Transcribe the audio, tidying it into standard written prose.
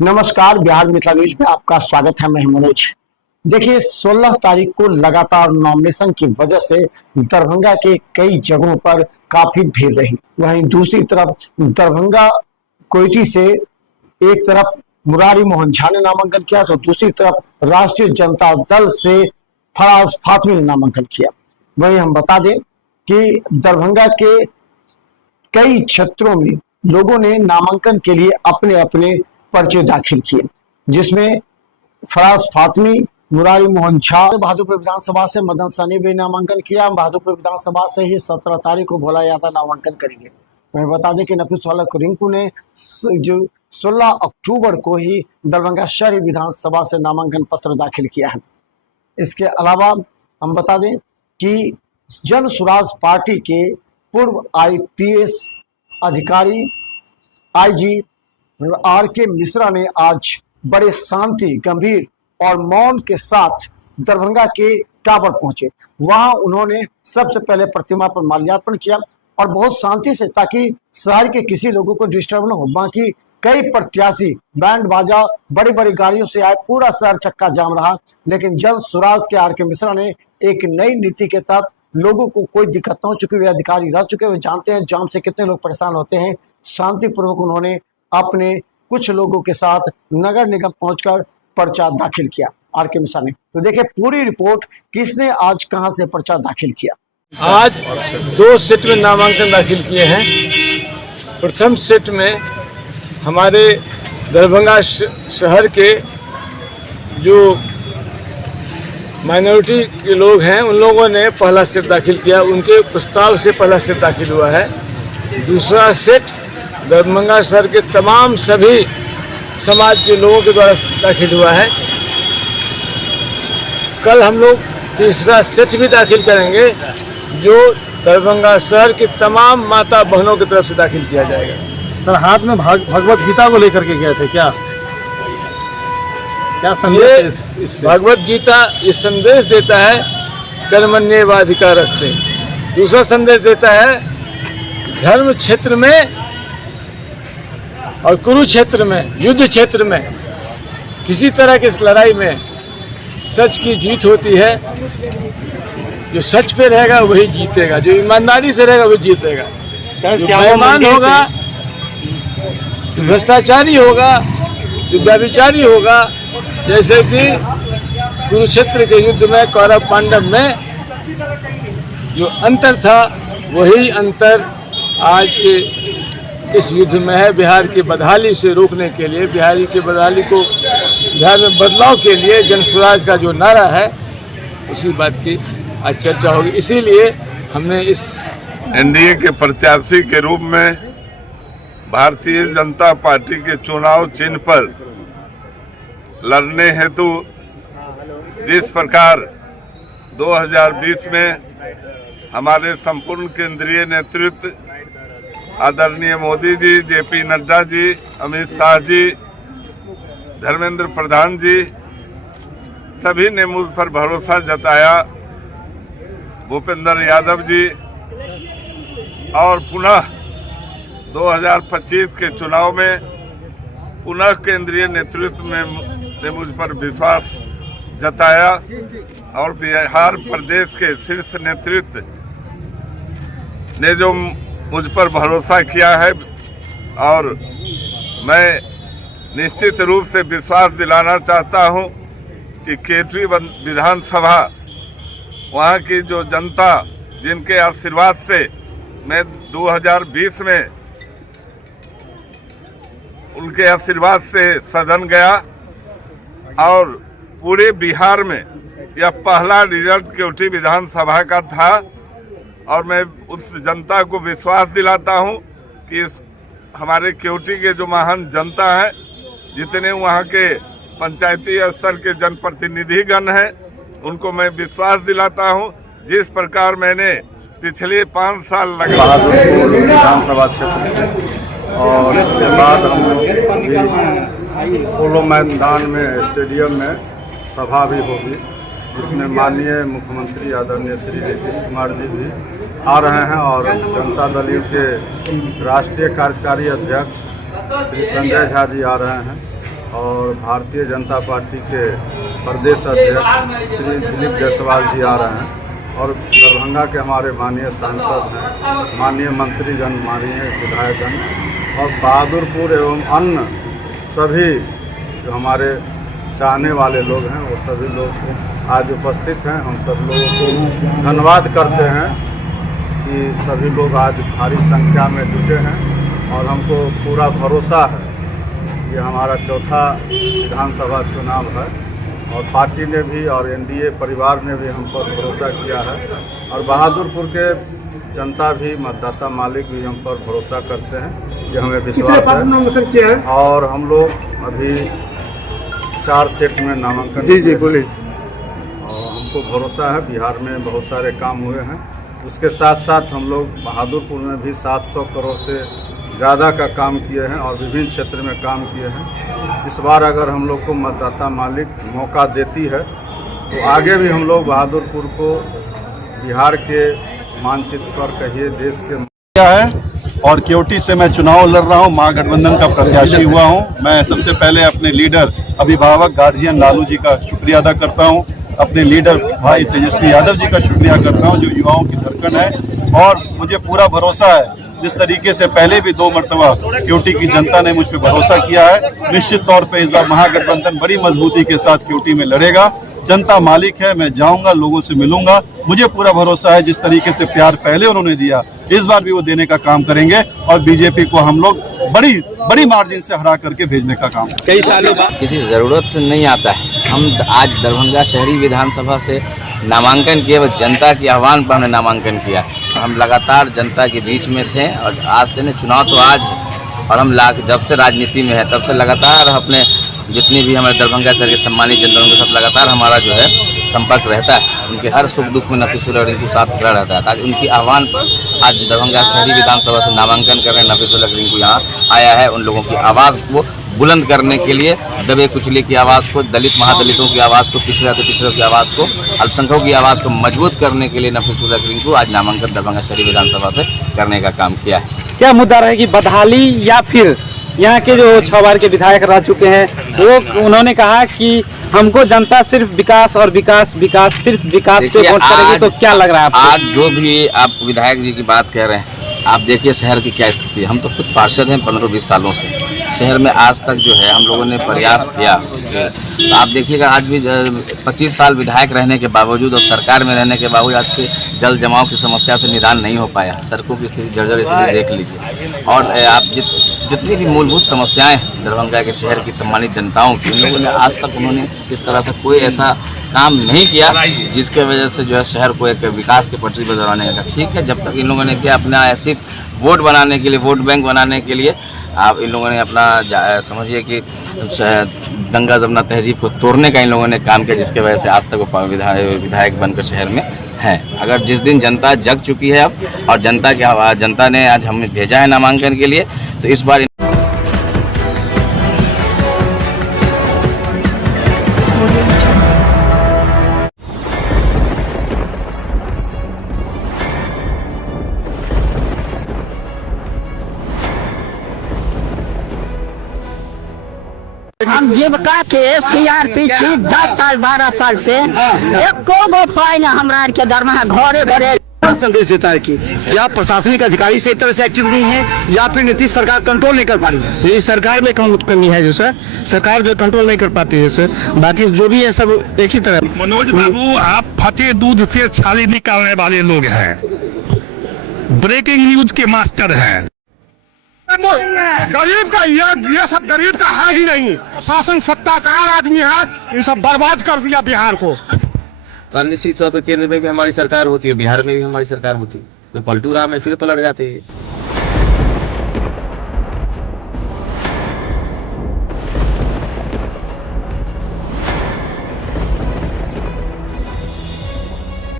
नमस्कार, बिहार मिथिला न्यूज में आपका स्वागत है। मैं मनोज। देखिए, 16 तारीख को लगातार नॉमिनेशन की वजह से दरभंगा के कई जगहों पर काफी भीड़ रही। वहीं दूसरी तरफ दरभंगा कोयटी से एक तरफ मुरारी मोहन झा ने नामांकन किया तो दूसरी तरफ राष्ट्रीय जनता दल से फराज फातमी ने नामांकन किया। वहीं हम बता दें कि दरभंगा के कई क्षेत्रों में लोगों ने नामांकन के लिए अपने अपने पर्चे दाखिल किए, जिसमें फराज फातमी, मुरारी मोहन झा, बहादुरपुर विधानसभा से मदन सैनी भी नामांकन किया। बहादुरपुर विधानसभा से ही 17 तारीख को भोला यादव नामांकन करेंगे। मैं बता दें कि नफीस वाला रिंकू ने जो 16 अक्टूबर को ही दरभंगा शहरी विधानसभा से नामांकन पत्र दाखिल किया है। इसके अलावा हम बता दें कि जन स्वराज पार्टी के पूर्व IPS अधिकारी IG RK मिश्रा ने आज बड़े शांति, गंभीर और मौन के साथ दरभंगा के टावर पहुंचे। वहां उन्होंने सबसे पहले प्रतिमा पर माल्यार्पण किया और बहुत शांति से, ताकि शहर के किसी लोगों को डिस्टर्ब न हो। बाकी कई प्रत्याशी बैंड बाजा बड़ी बड़ी गाड़ियों से आए, पूरा शहर चक्का जाम रहा। लेकिन जन स्वराज के RK मिश्रा ने एक नई नीति के तहत लोगों को कोई दिक्कत न हो चुकी, वे अधिकारी रह चुके, वे जानते हैं जाम से कितने लोग परेशान होते हैं। शांतिपूर्वक उन्होंने अपने कुछ लोगों के साथ नगर निगम पहुंचकर पर्चा दाखिल किया RK मिश्रा ने। तो देखिए पूरी रिपोर्ट, किसने आज कहां से पर्चा दाखिल किया। आज 2 सेट में नामांकन दाखिल किए हैं। प्रथम सेट में हमारे दरभंगा शहर के जो माइनॉरिटी के लोग हैं उन लोगों ने पहला सेट दाखिल किया, उनके प्रस्ताव से पहला सेट दाखिल हुआ है। दूसरा सेट दरभंगा शहर के तमाम सभी समाज के लोगों के द्वारा दाखिल हुआ है। कल हम लोग तीसरा सेट भी दाखिल करेंगे, जो दरभंगा शहर के तमाम माता बहनों की तरफ से दाखिल किया जाएगा। सर, हाथ में भगवत गीता को लेकर के गए थे, क्या संदेश इससे? भगवत गीता ये संदेश देता है कर्मण्येवाधिकारस्ते। दूसरा संदेश देता है धर्म क्षेत्र में और कुरुक्षेत्र में, युद्ध क्षेत्र में किसी तरह की इस लड़ाई में सच की जीत होती है। जो सच पे रहेगा वही जीतेगा, जो ईमानदारी से रहेगा वही जीतेगा। जो बेईमान होगा, जो भ्रष्टाचारी होगा, जो व्यभिचारी होगा, जैसे कि कुरुक्षेत्र के युद्ध में कौरव पांडव में जो अंतर था, वही अंतर आज के इस युद्ध में है। बिहार की बदहाली से रोकने के लिए, बिहार की बदहाली को, बिहार में बदलाव के लिए जन स्वराज का जो नारा है, उसी बात की आज चर्चा होगी। इसीलिए हमने इस NDA के प्रत्याशी के रूप में भारतीय जनता पार्टी के चुनाव चिन्ह पर लड़ने हेतु जिस प्रकार 2020 में हमारे संपूर्ण केंद्रीय नेतृत्व आदरणीय मोदी जी, JP नड्डा जी, अमित शाह जी, धर्मेंद्र प्रधान जी, सभी ने मुझ पर भरोसा जताया, भूपेंद्र यादव जी, और पुनः 2025 के चुनाव में पुनः केंद्रीय नेतृत्व ने मुझ पर विश्वास जताया और बिहार प्रदेश के शीर्ष नेतृत्व ने जो मुझ पर भरोसा किया है, और मैं निश्चित रूप से विश्वास दिलाना चाहता हूं कि केवटी विधानसभा, वहां की जो जनता जिनके आशीर्वाद से मैं 2020 में उनके आशीर्वाद से सदन गया, और पूरे बिहार में यह पहला रिजल्ट केवटी विधानसभा का था। और मैं उस जनता को विश्वास दिलाता हूं कि हमारे केवटी के जो महान जनता है, जितने वहां के पंचायती स्तर के जनप्रतिनिधिगण हैं, उनको मैं विश्वास दिलाता हूं, जिस प्रकार मैंने पिछले 5 साल लगे बहादुरपुर विधानसभा क्षेत्र से, और इसके बाद हम लोग पोलो मैदान में, स्टेडियम में सभा भी होगी, जिसमें माननीय मुख्यमंत्री आदरणीय श्री नीतीश कुमार जी भी आ रहे हैं, और जनता दल यू के राष्ट्रीय कार्यकारी अध्यक्ष श्री संजय झा जी आ रहे हैं, और भारतीय जनता पार्टी के प्रदेश अध्यक्ष श्री दिलीप जायसवाल जी आ रहे हैं और दरभंगा के हमारे माननीय सांसद हैं, माननीय मंत्रीगण, माननीय विधायकगण और बहादुरपुर एवं अन्य सभी जो हमारे चाहने वाले लोग हैं वो सभी लोग आज उपस्थित हैं। हम सब लोगों को धन्यवाद करते हैं कि सभी लोग आज भारी संख्या में जुटे हैं और हमको पूरा भरोसा है कि हमारा चौथा विधानसभा चुनाव है और पार्टी ने भी और एनडीए परिवार ने भी हम पर भरोसा किया है और बहादुरपुर के जनता भी, मतदाता मालिक भी हम पर भरोसा करते हैं। ये हमें विश्वास है और हम लोग अभी 4 सेट में नामांकन जी बोलिए। और हमको भरोसा है बिहार में बहुत सारे काम हुए हैं। उसके साथ साथ हम लोग बहादुरपुर में भी 700 करोड़ से ज़्यादा का काम किए हैं और विभिन्न क्षेत्र में काम किए हैं। इस बार अगर हम लोग को मतदाता मालिक मौका देती है तो आगे भी हम लोग बहादुरपुर को बिहार के मानचित्र पर कहिए देश के है और केवटी से मैं चुनाव लड़ रहा हूं, महागठबंधन का प्रत्याशी हुआ हूं। मैं सबसे पहले अपने लीडर अभिभावक गार्जियन लालू जी का शुक्रिया अदा करता हूं, अपने लीडर भाई तेजस्वी यादव जी का शुक्रिया करता हूं जो युवाओं की धड़कन है। और मुझे पूरा भरोसा है जिस तरीके से पहले भी 2 मरतबा केवटी की जनता ने मुझ पर भरोसा किया है, निश्चित तौर पे इस बार महागठबंधन बड़ी मजबूती के साथ केवटी में लड़ेगा। जनता मालिक है, मैं जाऊंगा, लोगों से मिलूंगा। मुझे पूरा भरोसा है जिस तरीके से प्यार पहले उन्होंने दिया इस बार भी वो देने का काम करेंगे और बीजेपी को हम लोग बड़ी मार्जिन से हरा करके भेजने का काम। कई सालों बाद किसी ज़रूरत से नहीं आता है। हम आज दरभंगा शहरी विधानसभा से नामांकन किए, वह जनता के आह्वान पर हमने नामांकन किया है। हम लगातार जनता के बीच में थे और आज से नहीं, चुनाव तो आज है और हम जब से राजनीति में है तब से लगातार अपने जितनी भी हमारे दरभंगा शहर के सम्मानित जनता के साथ लगातार हमारा जो है संपर्क रहता है। उनके हर सुख दुख में नफीसुल्लाह रिंकू साथ खड़ा रहता है। आज उनकी आह्वान पर आज दरभंगा शहरी विधानसभा से नामांकन कर रहे नफीसुल्लाह रिंकू यहाँ आया है उन लोगों की आवाज़ को बुलंद करने के लिए, दबे कुचले की आवाज़ को, दलित महादलितों की आवाज़ को, पिछड़ों की आवाज़ को, अल्पसंख्यकों की आवाज़ को मजबूत करने के लिए नफीसुल्लाह रिंकू आज नामांकन दरभंगा शहरी विधानसभा से करने का काम किया है। क्या मुद्दा रहेगी, बदहाली या फिर यहाँ के जो 6 बार के विधायक रह चुके हैं वो उन्होंने कहा कि हमको जनता सिर्फ विकास और विकास सिर्फ विकास पे वोट करेगी, तो क्या लग रहा है आपको? आज जो भी आप विधायक जी की बात कह रहे हैं, आप देखिए शहर की क्या स्थिति है। हम तो खुद पार्षद हैं 15-20 सालों से। शहर में आज तक जो है हम लोगों ने प्रयास किया। तो आप देखिएगा आज भी 25 साल विधायक रहने के बावजूद और सरकार में रहने के बावजूद आज के जल जमाव की समस्या से निदान नहीं हो पाया। सड़कों की स्थिति जर्जर स्थिति देख लीजिए और आप जितनी भी मूलभूत समस्याएं दरभंगा के शहर की सम्मानित जनताओं की, इन लोगों ने आज तक उन्होंने इस तरह से कोई ऐसा काम नहीं किया जिसके वजह से जो है शहर को एक विकास के पटरी पर दौड़ाने का। ठीक है, जब तक इन लोगों ने किया अपना सिर्फ वोट बनाने के लिए, वोट बैंक बनाने के लिए आप इन लोगों ने अपना समझिए कि दंगा जमना तहजीब को तोड़ने का इन लोगों ने काम किया, जिसके वजह से आज तक वो विधायक बनकर शहर में हैं। अगर जिस दिन जनता जग चुकी है अब और जनता ने आज हमें भेजा है नामांकन के लिए, तो इस बार हम जीविका के CRP 10 साल 12 साल से एको गो पाई ना हमरा के दरमाहा घरे घरे संदेश देता है कि या प्रशासनिक अधिकारी सही तरह से एक्टिव नहीं है या फिर नीतीश सरकार कंट्रोल नहीं कर पा रही है। ये सरकार में कमी है जो सर, सरकार जो कंट्रोल नहीं कर पाती है सर, बाकी जो भी है सब एक ही तरह। मनोज बाबू, आप फटे दूध से छाली निकालने वाले लोग हैं, ब्रेकिंग न्यूज के मास्टर हैं। गरीब का ये सब गरीब का है ही नहीं, शासन सत्ताकार आदमी है, ये सब बर्बाद कर दिया बिहार को। निश्चित तौर पर केंद्र में भी हमारी सरकार होती है, बिहार में भी हमारी सरकार होती है, तो पलटू राम में फिर पलट जाते हैं।